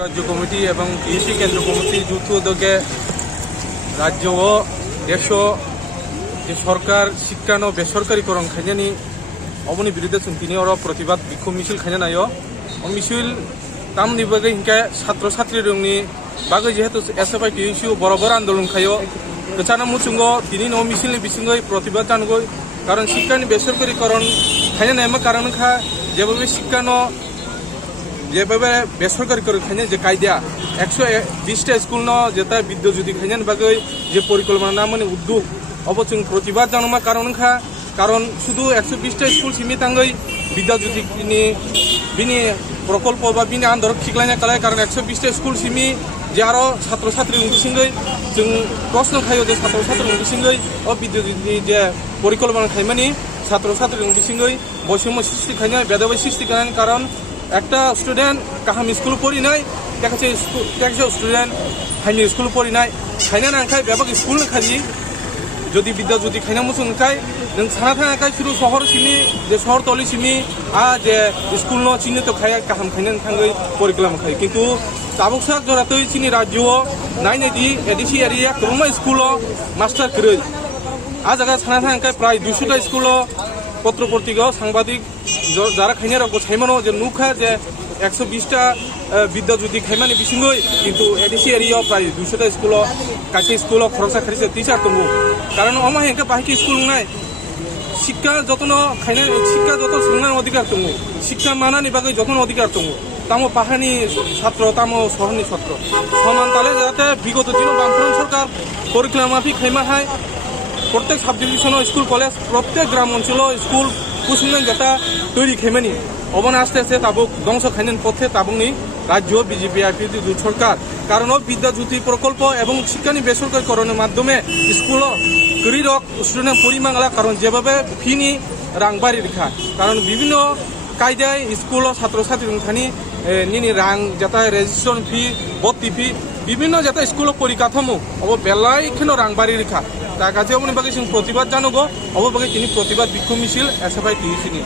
রাজ্য কমিটি এবং টিএসসি কেন্দ্র কমিটি যৌথ উদ্যোগে রাজ্য ও দেশ যে সরকার শিক্ষানো বেসরকারিকরণ খাইজানি অবনি বিরুদ্ধে তিনি ওর প্রতিবাদ বিক্ষোভ মিছিল খাইজানায় ও মিছিল তামনি বাগে হিংকে ছাত্র ছাত্রী রংনি বাগে যেহেতু এসএফআই টিএসসি বরাবর আন্দোলন খাইও গোচানা মুচুঙ্গ তিনি ন মিছিলनि बिसिङै प्रतिबाद जानगो कारण शिक्षानि बेसरकारिकरण खाइनाय मा कारण खा जेबे शिक्षानो जेबे बेसरकारिकरण खाइने जे कायदा 120टा स्कूल न जेता विद्याज्योति खाइनाय बागै जे परिकल्पना माने उद्योग अबचुं प्रतिबाद जानोमा कारण खा कारण शुधु 120टा स्कूल सीमितांगै विद्याज्योतिनि बिनि प्रकल्प बा बिनि आन्दोलन खिगलायनाय कालाय कारण 120टा स्कूल सीमी जे आरो छात्र छात्री बिसिङै जों प्रश्न खायो जे छात्र छात्री बिसिङै अ विद्याज्योति जे परिकल्पना खाइमानि छात्र छात्री बिसिङै बयसम्य सृष्टि खाइनाय बेदाबै सृष्टि खाइनाय कारण একটা স্টুডেন্ট কাহাম স্কুল পড়িনাই দেখছে স্টুডেন্ট হাইমি স্কুল পড়িনাই খাইনা নাখাই বেবাক স্কুল খাজি যদি বিদ্যাজ্যোতি খাইনা মুসুं খাই नों साना थानाय शुरू शहर सिमी जे शहर तली सिमी आ जे स्कुल न चिन्ह तो खाया गाहाम खाइना थांगै परिकल्पना खाय किन्तु ताबुकसा जरातै चिनि राज्य नायनायदि एडिसि एरिया क्रम स्कुल मास्टार करै आ जागा साना थानाय प्राय 200टा स्कुल पत्र पत्रिका साংবাদিক যারা খাইনা রাখবো সাইমানো যে নুখা যে 120টা বিদ্যাজ্যোতি খাইমানি বিসিङै কিন্তু एडिसि एरिया प्राय 200टा स्कुल कासे स्कुल खरसा खारिसे टीचार दङ कारण अमा हेंका बाहिकी स्कुल नाय शिक्षा जतन खाइना शिक्षा जत सुंनाय अधिकार दङ शिक्षा मानानि बागै जतन अधिकार दङ तामो पाहानि छात्र तामो शहरनि छात्र समान ताले जाते विगत दिनाव बामफ्रन सरकार परिकल्पना माफिक खाइमा हाय प्रत्येक साब डिविजन स्कुल कलेज प्रत्येक ग्राम अंचल स्कुल कुसुमनाय जेता तैरि खाइमानि अबन आस्ते आस्ते ताबुक ধ্বংস खाइनायनि पथे ताबुकनि राज्य बीजेपी आईपीएफटी जुट सरकार कारण विद्याज्योति प्रकल्प एवं शिक्षानि बेसरकारिकरणের माध्यमे स्कुल गरीब स्टुडेंट परिमांगला कारण जेभाবে ফিনি रां बारि रेखा कारण विभिन्न कायदाय स्कुल छात्र छात्री निनि रां जेता रेजिस्ट्रेशन फी भर्ती फी विभिन्न जेता स्कुल परिकाठामो अब बेलायखिनो रां बारि रेखा ता गाजे अबनि बागै जों प्रतिबाद जानगो अब बागै तिनि प्रतिबाद बिक्षोभ मिছিল एसएफआई टीएससि नि